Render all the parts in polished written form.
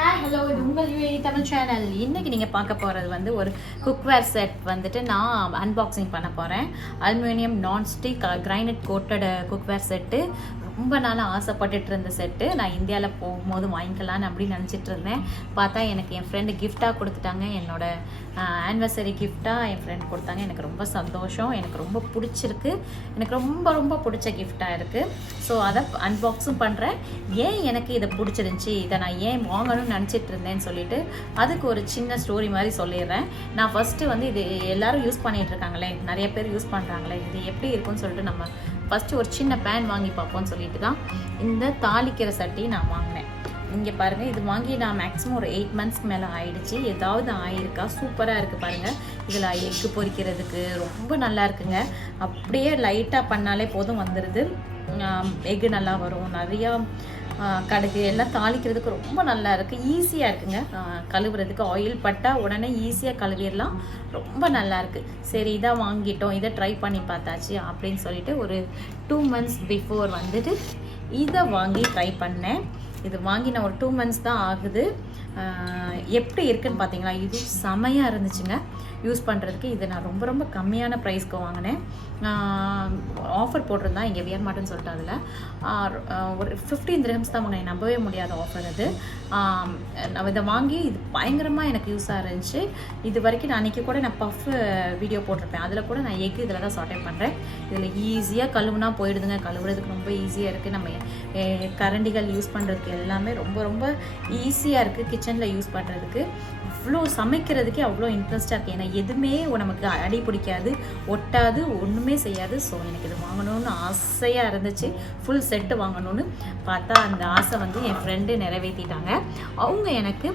Hello, இது உங்கள் UA Tamil channel. இன்றைக்கி நீங்கள் பார்க்க போகிறது வந்து ஒரு குக்வேர் செட் வந்துட்டு நான் அன்பாக்சிங் பண்ண போகிறேன். Aluminium nonstick granite coated cookware set. ரொம்ப நாளாக ஆசைப்பட்டுட்டு இருந்த செட்டு. நான் இந்தியாவில் போகும்போது வாங்கிக்கலான்னு அப்படின்னு நினச்சிட்டு இருந்தேன். பார்த்தா எனக்கு என் ஃப்ரெண்டு கிஃப்டாக கொடுத்துட்டாங்க. என்னோட ஆனிவர்சரி கிஃப்டாக என் ஃப்ரெண்ட் கொடுத்தாங்க. எனக்கு ரொம்ப சந்தோஷம். எனக்கு ரொம்ப பிடிச்சிருக்கு. எனக்கு ரொம்ப ரொம்ப பிடிச்ச கிஃப்டாக இருக்குது. ஸோ அதை அன்பாக்ஸும் பண்ணுறேன். ஏன் எனக்கு இதை பிடிச்சிருந்துச்சி, இதை நான் ஏன் வாங்கணும்னு நினச்சிட்டு இருந்தேன்னு சொல்லிட்டு அதுக்கு ஒரு சின்ன ஸ்டோரி மாதிரி சொல்லிடுறேன். நான் ஃபஸ்ட்டு வந்து இது எல்லோரும் யூஸ் பண்ணிகிட்டு இருக்காங்களே, நிறைய பேர் யூஸ் பண்ணுறாங்களே, இது எப்படி இருக்குன்னு சொல்லிட்டு நம்ம ஃபஸ்ட்டு ஒரு சின்ன பேன் வாங்கி பார்ப்போம்னு சொல்லிட்டு தான் இந்த தாளிக்கிற சட்டி நான் வாங்கினேன். இங்கே பாருங்கள், இது வாங்கி நான் மேக்ஸிமம் ஒரு 8 மந்த்ஸ்க்கு மேலே ஆயிடுச்சு. ஏதாவது ஆயிருக்கா? சூப்பராக இருக்குது பாருங்கள். இதில் எக்கு பொரிக்கிறதுக்கு ரொம்ப நல்லா இருக்குங்க. அப்படியே லைட்டாக பண்ணாலே போதும் வந்துடுது. எக்கு நல்லா வரும். நிறையா கடுகு எல்லாம் தாளிக்கிறதுக்கு ரொம்ப நல்லா இருக்குது. ஈஸியாக இருக்குங்க கழுவுறதுக்கு. ஆயில் பட்டால் உடனே ஈஸியாக கழுவிடலாம். ரொம்ப நல்லா இருக்குது. சரி, இதை வாங்கிட்டோம், இதை ட்ரை பண்ணி பார்த்தாச்சு அப்படின்னு சொல்லிட்டு ஒரு 2 மந்த்ஸ் பிஃபோர் வந்துட்டு இதை வாங்கி ட்ரை பண்ணேன். இது வாங்கி நான் ஒரு 2 மந்த்ஸ் தான் ஆகுது. எப்படி இருக்குன்னு பார்த்தீங்களா? இது செமையாக இருந்துச்சுங்க யூஸ் பண்ணுறதுக்கு. இது நான் ரொம்ப ரொம்ப கம்மியான ப்ரைஸ்க்கு வாங்கினேன். ஆஃபர் போட்டிருந்தா இங்கே வியர் மாட்டேன்னு சொல்லிட்டு அதில் ஒரு 15 dirhams தான் வாங்கினேன். நம்பவே முடியாத ஆஃபர் அது. நான் இதை வாங்கி இது பயங்கரமாக எனக்கு யூஸாக இருந்துச்சு. இது வரைக்கும் நான் அன்றைக்கி கூட நான் பஃப் வீடியோ போட்டிருப்பேன். அதில் கூட நான் எக்கு இதில் தான் சாட்டே பண்ணுறேன். இதில் ஈஸியாக கழுவுனா போயிடுதுங்க. கழுவுறதுக்கு ரொம்ப ஈஸியாக இருக்குது. நம்ம கரண்டிகள் யூஸ் பண்ணுறதுக்கு எல்லாமே ரொம்ப ரொம்ப ஈஸியாக இருக்குது. கிச்சனில் யூஸ் பண்ணுறதுக்கு அவ்வளோ சமைக்கிறதுக்கே அவ்வளோ இன்ட்ரெஸ்ட்டாக இருக்குது. ஏன்னா எதுவுமே நமக்கு அடி பிடிக்காது, ஒட்டாது, ஒன்றுமே செய்யாது. ஸோ எனக்கு இது வாங்கணும்னு ஆசையாக இருந்துச்சு. ஃபுல் செட்டு வாங்கணும்னு பார்த்தா அந்த ஆசை வந்து என் ஃப்ரெண்டு நிறைவேற்றிட்டாங்க. அவங்க எனக்கு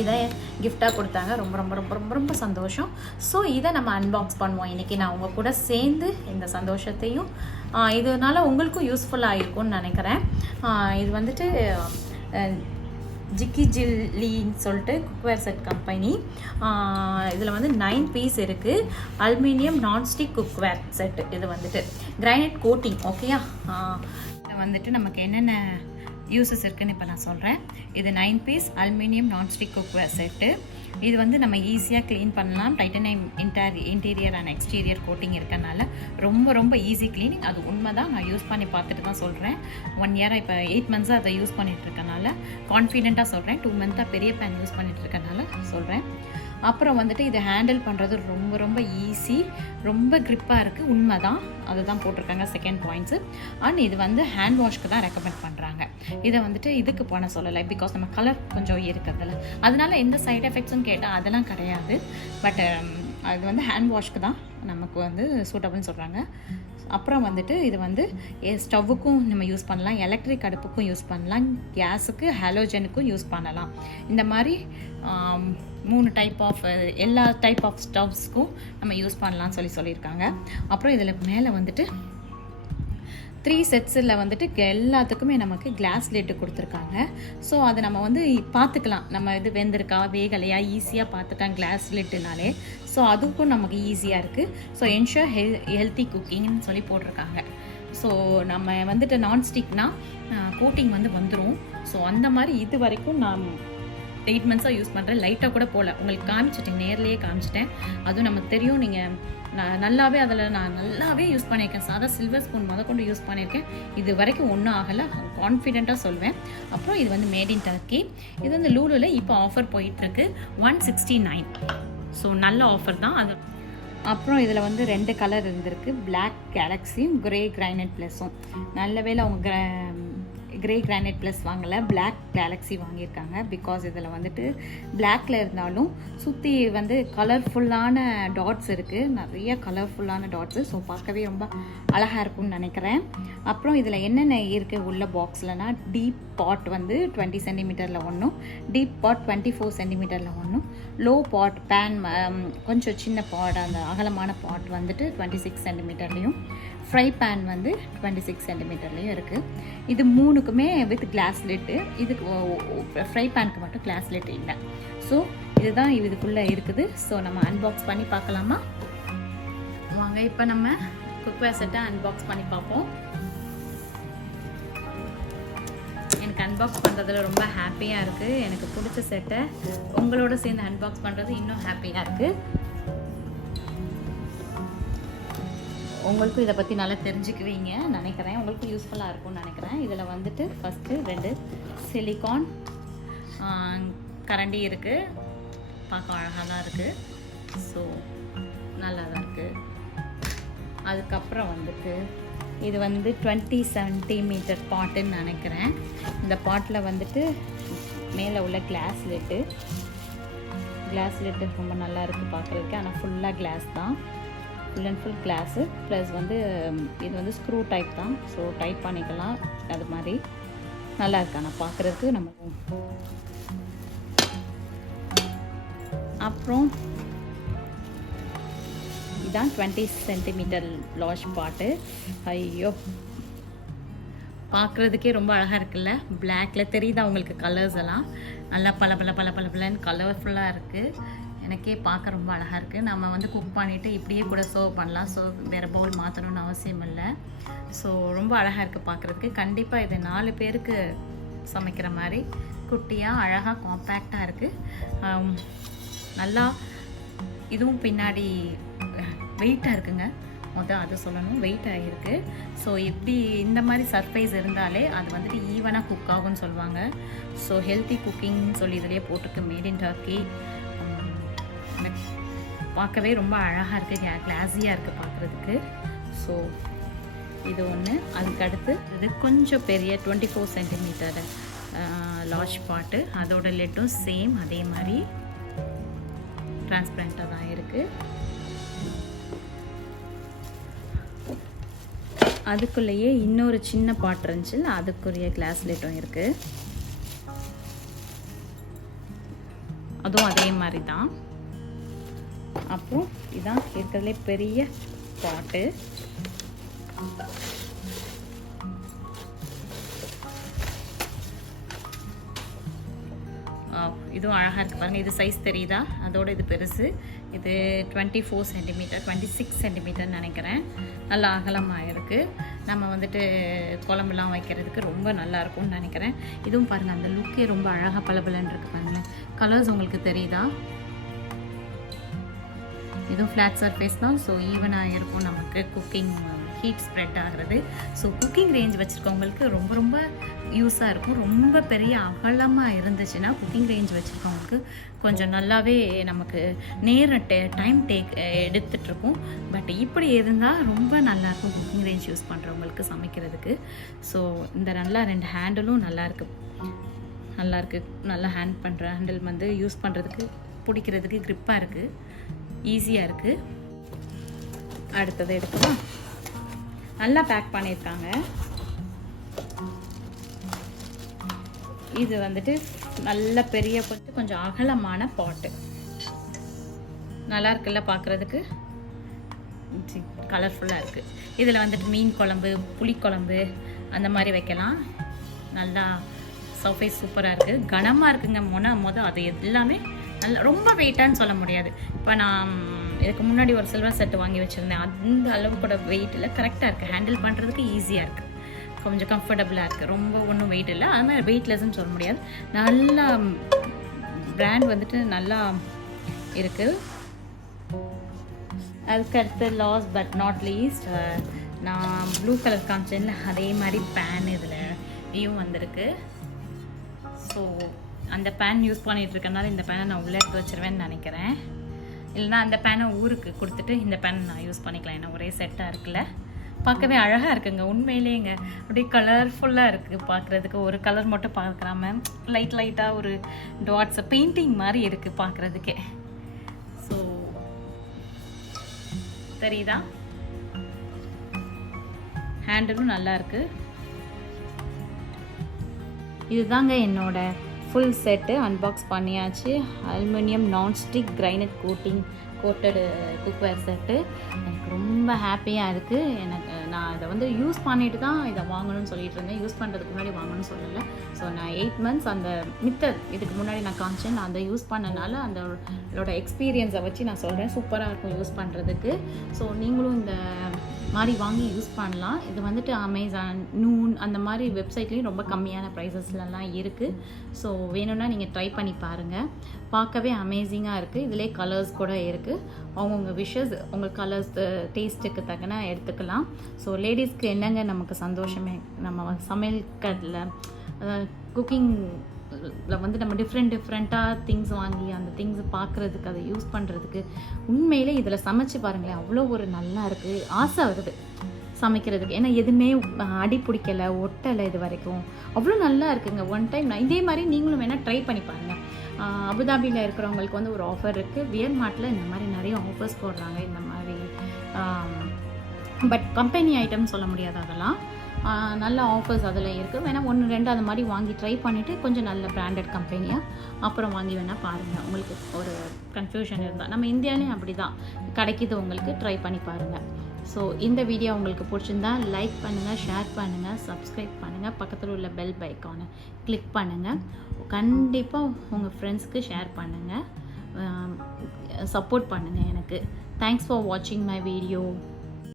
இதை கிஃப்டாக கொடுத்தாங்க. ரொம்ப ரொம்ப ரொம்ப ரொம்ப ரொம்ப சந்தோஷம். ஸோ இதை நம்ம அன்பாக்ஸ் பண்ணுவோம் இன்றைக்கி. நான் உங்கள் கூட சேர்ந்து இந்த சந்தோஷத்தையும் இதனால் உங்களுக்கும் யூஸ்ஃபுல்லாக இருக்கும்னு நினைக்கிறேன். இது வந்துட்டு ஜிக்கி ஜில்லின்னு சொல்லிட்டு குக்வேர் செட் கம்பெனி. இதில் வந்து 9 பீஸ் இருக்குது. Aluminium nonstick cookware set. இது வந்துட்டு கிரைனட் கோட்டிங். ஓகேயா? இதை வந்துட்டு நமக்கு என்னென்ன யூசஸ் இருக்குதுன்னு இப்போ நான் சொல்கிறேன். இது 9 piece aluminium nonstick cookware set. இது வந்து நம்ம ஈஸியாக க்ளீன் பண்ணலாம். Titanium interior and exterior coating இருக்கனால ரொம்ப ரொம்ப ஈஸி க்ளீனிங். அது உண்மை தான். நான் யூஸ் பண்ணி பார்த்துட்டு தான் சொல்கிறேன். 1 இயராக இப்போ 8 மந்த்ஸாக அதை யூஸ் பண்ணிகிட்டு இருக்கனால கான்ஃபிடென்ட்டாக சொல்கிறேன். 2 மந்த்தாக பெரிய பேன் யூஸ் பண்ணிகிட்டு இருக்கனால சொல்கிறேன். அப்புறம் வந்துட்டு இதை ஹேண்டில் பண்ணுறது ரொம்ப ரொம்ப ஈஸி, ரொம்ப க்ரிப்பாக இருக்குது. உண்மை தான். அதுதான் போட்டிருக்காங்க செகண்ட் பாயிண்ட்ஸு. அண்ட் இது வந்து ஹேண்ட் வாஷ்க்கு தான் ரெக்கமெண்ட் பண்ணுறாங்க. இதை வந்துட்டு இதுக்கு பண்ண சொல்லலை, பிகாஸ் நம்ம கலர் கொஞ்சம் இருக்கிறதுல. அதனால எந்த சைட் எஃபெக்ட்ஸும் கேட்டால் அதெல்லாம் கிடையாது. பட் அது வந்து ஹேண்ட் வாஷ்க்கு தான் நமக்கு வந்து சூட்டபிள்னு சொல்கிறாங்க. அப்புறம் வந்துட்டு இது வந்து ஸ்டவ்வுக்கும் நம்ம யூஸ் பண்ணலாம், எலக்ட்ரிக் அடுப்புக்கும் யூஸ் பண்ணலாம், கேஸுக்கு ஹாலோஜனுக்கும் யூஸ் பண்ணலாம். இந்த மாதிரி 3 டைப் ஆஃப் எல்லா டைப் ஆஃப் ஸ்டவ்ஸ்க்கும் நம்ம யூஸ் பண்ணலாம்னு சொல்லியிருக்காங்க. அப்புறம் இதில் மேலே வந்துட்டு 3 செட்ஸில் வந்துட்டு எல்லாத்துக்குமே நமக்கு கிளாஸ் லிட்டு கொடுத்துருக்காங்க. ஸோ அதை நம்ம வந்து பார்த்துக்கலாம். நம்ம இது வெந்திருக்கா வேகலையா ஈஸியாக பார்த்துக்கலாம் கிளாஸ் லிட்டுனாலே. ஸோ அதுக்கும் நமக்கு ஈஸியாக இருக்குது. ஸோ என்ஷூர் ஹெல்த்தி குக்கிங்னு சொல்லி போட்டிருக்காங்க. ஸோ நம்ம வந்துட்டு நான்ஸ்டிக்னால் கோட்டிங் வந்து வந்துடும். ஸோ அந்த மாதிரி இது வரைக்கும் நான் 8 மந்த்ஸாக யூஸ் பண்ணுறேன். லைட்டாக கூட போகல. உங்களுக்கு காமிச்சிட்டேன், நேர்லேயே காமிச்சிட்டேன். அதுவும் நமக்கு தெரியும். நீங்கள் நல்லாவே அதில் நான் நல்லாவே யூஸ் பண்ணியிருக்கேன். சாதா சில்வர் ஸ்பூன் கொண்டு யூஸ் பண்ணியிருக்கேன். இது வரைக்கும் ஒன்றும் ஆகலை, கான்ஃபிடென்ட்டாக சொல்வேன். அப்புறம் இது வந்து மேட் இன் டர்க்கி. இது வந்து லூலுவில் இப்போ ஆஃபர் போயிட்டுருக்கு 169. ஸோ நல்ல ஆஃபர் தான் அது. அப்புறம் இதில் வந்து 2 கலர் இருந்திருக்கு, பிளாக் கேலக்ஸியும் கிரே கிரைனட் ப்ளஸும். நல்ல வேளை அவங்க கிரே கிரானைட் ப்ளஸ் வாங்கலை, பிளாக் கேலக்ஸி வாங்கியிருக்காங்க. பிகாஸ் இதில் வந்துட்டு பிளாக்ல இருந்தாலும் சுற்றி வந்து கலர்ஃபுல்லான டாட்ஸ் இருக்குது, நிறைய கலர்ஃபுல்லான டாட்ஸு. ஸோ பார்க்கவே ரொம்ப அழகாக இருக்கும்னு நினைக்கிறேன். அப்புறம் இதில் என்னென்ன இருக்குது உள்ள பாக்ஸ்லனா, டீப் பாட் வந்து 20 சென்டிமீட்டரில் ஒன்றும், டீப் பாட் 24 சென்டிமீட்டரில் ஒன்றும், லோ பாட் பேன் கொஞ்சம் சின்ன பாட் அந்த அகலமான பாட் வந்துட்டு 26 சென்டிமீட்டர்லேயும், ஃப்ரை பேன் வந்து 26 சென்டிமீட்டர்லேயும் இருக்குது. இது 3க்குமே வித் கிளாஸ் லிட்டு. இதுக்கு ஃப்ரை பேனுக்கு மட்டும் கிளாஸ் லிட் இல்லை. ஸோ இதுதான் இதுக்குள்ளே இருக்குது. ஸோ நம்ம அன்பாக்ஸ் பண்ணி பார்க்கலாமா? வாங்க, இப்போ நம்ம குக்வேர் செட்டை அன்பாக்ஸ் பண்ணி பார்ப்போம். எனக்கு எனக்கு அன்பாக்ஸ் பண்ணுறதுல ரொம்ப ஹாப்பியாக இருக்குது. எனக்கு பிடிச்ச செட்டை உங்களோட சேர்ந்து அன்பாக்ஸ் பண்ணுறது இன்னும் ஹாப்பியாக இருக்குது. உங்களுக்கும் இதை பற்றி நல்லா தெரிஞ்சுக்குவீங்க நினைக்கிறேன். உங்களுக்கும் யூஸ்ஃபுல்லாக இருக்கும்னு நினைக்கிறேன். இதில் வந்துட்டு ஃபஸ்ட்டு 2 சிலிகான் கரண்டி இருக்குது. பார்க்க அழகாக தான் இருக்குது. ஸோ நல்லா தான் இருக்குது. அதுக்கப்புறம் வந்துட்டு இது வந்து 20 சென்டிமீட்டர் பாட்டுன்னு நினைக்கிறேன். இந்த பாட்டில் வந்துட்டு மேலே உள்ள கிளாஸ் லிட்டு ரொம்ப நல்லா இருக்குது பார்க்குறதுக்கு. ஆனால் ஃபுல்லாக கிளாஸ் தான், full and full class. Plus வந்து இது வந்து ஸ்க்ரூ டைப் தான். ஸோ டைப் பண்ணிக்கலாம். அது மாதிரி நல்லா இருக்கு. ஆனால் பார்க்குறதுக்கு நம்ம அப்புறம் இதான் 20 சென்டிமீட்டர் லார்ஜ் பாட்டு. ஐயோ பார்க்குறதுக்கே ரொம்ப அழகாக இருக்குல்ல. பிளாக்ல தெரியுதா உங்களுக்கு கலர்ஸ் எல்லாம் நல்லா பலன்னு கலர்ஃபுல்லாக இருக்குது. எனக்கே பார்க்க ரொம்ப அழகாக இருக்குது. நம்ம வந்து குக் பண்ணிவிட்டு இப்படியே கூட சர்வ் பண்ணலாம். ஸோ வேறு பவுல் மாற்றணும்னு அவசியம் இல்லை. ஸோ ரொம்ப அழகாக இருக்குது பார்க்குறதுக்கு. கண்டிப்பாக இது 4 பேருக்கு சமைக்கிற மாதிரி குட்டியாக அழகாக காம்பேக்டாக இருக்குது. நல்லா இதுவும் பின்னாடி வெயிட்டாக இருக்குங்க. அதை சொல்லணும், வெயிட்டாக இருக்குது. ஸோ இப்படி இந்த மாதிரி சர்ஃபேஸ் இருந்தாலே அது வந்துட்டு ஈவனாக குக் ஆகும்னு சொல்லுவாங்க. ஸோ ஹெல்த்தி குக்கிங்னு சொல்லி இதிலேயே போட்டிருக்கு, மேட் இன் டர்க்கி. பார்க்கவே ரொம்ப அழகாக இருக்குது, கிளாஸியாக இருக்குது பார்க்குறதுக்கு. ஸோ இது ஒன்று. அதுக்கடுத்து இது கொஞ்சம் பெரிய 24 சென்டிமீட்டர் லார்ஜ் பாட்டு. அதோட லெட்டும் சேம் அதே மாதிரி டிரான்ஸ்பரண்ட்டாக தான் இருக்குது. அதுக்குள்ளேயே இன்னொரு சின்ன பாட் இருந்துச்சு, அதுக்குரிய கிளாஸ் லேட்டும் இருக்குது. அதுவும் அதே மாதிரி தான். அப்புறம் இதான் இருக்கிறதுலே பெரிய பாட்டு. இதுவும் அழகாக இருக்குது பாருங்கள். இது சைஸ் தெரியுதா? அதோட இது பெருசு. இது 24 சென்டிமீட்டர் 26 சென்டிமீட்டர்னு நினைக்கிறேன். நல்லா அகலமாக இருக்குது. நம்ம வந்துட்டு குழம்புலாம் வைக்கிறதுக்கு ரொம்ப நல்லாயிருக்கும்னு நினைக்கிறேன். இதுவும் பாருங்கள், அந்த லுக்கே ரொம்ப அழகாக பளபளன்னு இருக்குது பாருங்கள். கலர்ஸ் உங்களுக்கு தெரியுதா? இதுவும் ஃப்ளாட் சர்ஃபேஸ் தான். ஸோ ஈவனாக இருக்கும் நமக்கு குக்கிங் ஹீட் ஸ்ப்ரெட் ஆகிறது. ஸோ குக்கிங் ரேஞ்ச் வச்சுருக்கவங்களுக்கு ரொம்ப ரொம்ப யூஸாக இருக்கும். ரொம்ப பெரிய அகலமாக இருந்துச்சுன்னா குக்கிங் ரேஞ்ச் வச்சுருக்கவங்களுக்கு கொஞ்சம் நல்லாவே நமக்கு டைம் எடுத்துகிட்ருக்கும். பட் இப்படி இருந்தால் ரொம்ப நல்லாயிருக்கும் குக்கிங் ரேஞ்ச் யூஸ் பண்ணுறவங்களுக்கு சமைக்கிறதுக்கு. ஸோ இந்த நல்லா 2 ஹேண்டிலும் நல்லாயிருக்கு. நல்லா ஹேண்டில் வந்து யூஸ் பண்ணுறதுக்கு பிடிக்கிறதுக்கு க்ரிப்பாக இருக்குது, ஈஸியாக இருக்குது. அடுத்தது எடுக்கலாம். நல்லா பேக் பண்ணியிருக்காங்க. இது வந்துட்டு நல்ல பெரிய கொஞ்சம் அகலமான பாட்டு. நல்லா இருக்குல்ல பார்க்குறதுக்கு, கலர்ஃபுல்லாக இருக்குது. இதில் வந்துட்டு மீன் குழம்பு, புளிக்குழம்பு அந்த மாதிரி வைக்கலாம். நல்லா சர்ஃபேஸ் சூப்பராக இருக்குது, கனமாக இருக்குங்க. அது எல்லாமே நல்லா ரொம்ப வெயிட்டான்னு சொல்ல முடியாது. இப்போ நான் இதுக்கு முன்னாடி ஒரு சில்வர் செட்டு வாங்கி வச்சுருந்தேன். அந்த அளவு கூட வெயிட் இல்லை, கரெக்டாக இருக்குது. ஹேண்டில் பண்ணுறதுக்கு ஈஸியாக இருக்குது, கொஞ்சம் கம்ஃபர்டபுளாக இருக்குது. ரொம்ப ஒன்றும் வெயிட் இல்லை, அது மாதிரி வெயிட்லெஸ்ன்னு சொல்ல முடியாது. நல்லா பிராண்ட் வந்துட்டு நல்லா இருக்குது. அதுக்கடுத்து லாஸ்ட் பட் நாட் லீஸ்ட், நான் ப்ளூ கலர் காமிச்சேன்ல அதே மாதிரி பேன் இதில் வந்திருக்கு. ஸோ அந்த பேன் யூஸ் பண்ணிகிட்டு இருக்கனால இந்த பேனை நான் உள்ளே எடுத்து வச்சுருவேன்னு நினைக்கிறேன். இல்லைனா அந்த பேனை ஊருக்கு கொடுத்துட்டு இந்த பேனை நான் யூஸ் பண்ணிக்கலாம். ஏன்னா ஒரே செட்டாக இருக்குல்ல. பார்க்கவே அழகாக இருக்குங்க, உண்மையிலேங்க. அப்படியே கலர்ஃபுல்லாக இருக்குது பார்க்குறதுக்கு. ஒரு கலர் மட்டும் பார்க்குறாம லைட்டாக ஒரு டாட்ஸ் பெயிண்டிங் மாதிரி இருக்குது பார்க்குறதுக்கே. ஸோ தெரியுதா? ஹேண்டிலும் நல்லா இருக்குது. இதுதாங்க என்னோட ஃபுல் செட்டு அன்பாக்ஸ் பண்ணியாச்சு. Aluminium nonstick கிரைனட் coated cookware set எனக்கு ரொம்ப ஹாப்பியாக இருக்குது. எனக்கு நான் இதை வந்து யூஸ் பண்ணிட்டு தான் இதை வாங்கணும்னு சொல்லிட்டு இருந்தேன். யூஸ் பண்ணுறதுக்கு முன்னாடி வாங்கணும்னு சொல்லலை. ஸோ நான் 8 months அந்த இதுக்கு முன்னாடி நான் காமிச்சேன். நான் அதை யூஸ் பண்ணனால அதோட எக்ஸ்பீரியன்ஸை வச்சு நான் சொல்கிறேன். சூப்பராக இருக்கும் யூஸ் பண்ணுறதுக்கு. ஸோ நீங்களும் இந்த மாதிரி வாங்கி யூஸ் பண்ணலாம். இது வந்துட்டு அமேசான், நூன் அந்த மாதிரி வெப்சைட்லேயும் ரொம்ப கம்மியான ப்ரைஸஸ்லலாம் இருக்குது. ஸோ வேணும்னா நீங்கள் ட்ரை பண்ணி பாருங்கள். பார்க்கவே அமேசிங்காக இருக்குது. இதிலே கலர்ஸ் கூட இருக்குது. அவங்கவுங்க விஷஸ் உங்கள் கலர்ஸ் டேஸ்ட்டுக்கு தக்கன எடுத்துக்கலாம். ஸோ லேடிஸ்க்கு என்னங்க நமக்கு சந்தோஷமே, நம்ம சமையல் குக்கிங்கில் வந்து நம்ம டிஃப்ரெண்ட்டாக திங்ஸ் வாங்கி அந்த திங்ஸ் பார்க்குறதுக்கு, அதை யூஸ் பண்ணுறதுக்கு உண்மையிலே இதில் சமைச்சு பாருங்களேன், அவ்வளோ ஒரு நல்லா இருக்குது. ஆசை வருது சமைக்கிறதுக்கு. ஏன்னா எதுவுமே அடி பிடிக்கலை, ஒட்டலை, இது வரைக்கும் அவ்வளோ நல்லா இருக்குங்க. ஒன் டைம் நான் இதே மாதிரி நீங்களும் வேணால் ட்ரை பண்ணி பாருங்கள். அபுதாபியில் இருக்கிறவங்களுக்கு வந்து ஒரு ஆஃபர் இருக்குது. வியர் மார்ட்டில் இந்த மாதிரி நிறைய ஆஃபர்ஸ் போடுறாங்க. இந்த மாதிரி பட் கம்பெனி ஐட்டம் சொல்ல முடியாது, அதெல்லாம் நல்ல ஆஃபர்ஸ் அதில் இருக்குது. வேணால் 1-2 அது மாதிரி வாங்கி ட்ரை பண்ணிவிட்டு கொஞ்சம் நல்ல பிராண்டட் கம்பெனியாக அப்புறம் வாங்கி வேணால் பாருங்கள். உங்களுக்கு ஒரு கன்ஃபியூஷன் இருந்தால் நம்ம இந்தியாவிலையும் அப்படி தான் கிடைக்கிது. உங்களுக்கு ட்ரை பண்ணி பாருங்கள். ஸோ இந்த வீடியோ உங்களுக்கு பிடிச்சிருந்தா லைக் பண்ணுங்கள், ஷேர் பண்ணுங்கள், சப்ஸ்கிரைப் பண்ணுங்கள், பக்கத்தில் உள்ள பெல் ஐக்கானை கிளிக் பண்ணுங்கள். கண்டிப்பாக உங்கள் ஃப்ரெண்ட்ஸ்க்கு ஷேர் பண்ணுங்கள், சப்போர்ட் பண்ணுங்கள் எனக்கு. தேங்க்ஸ் ஃபார் வாட்சிங் மை வீடியோ.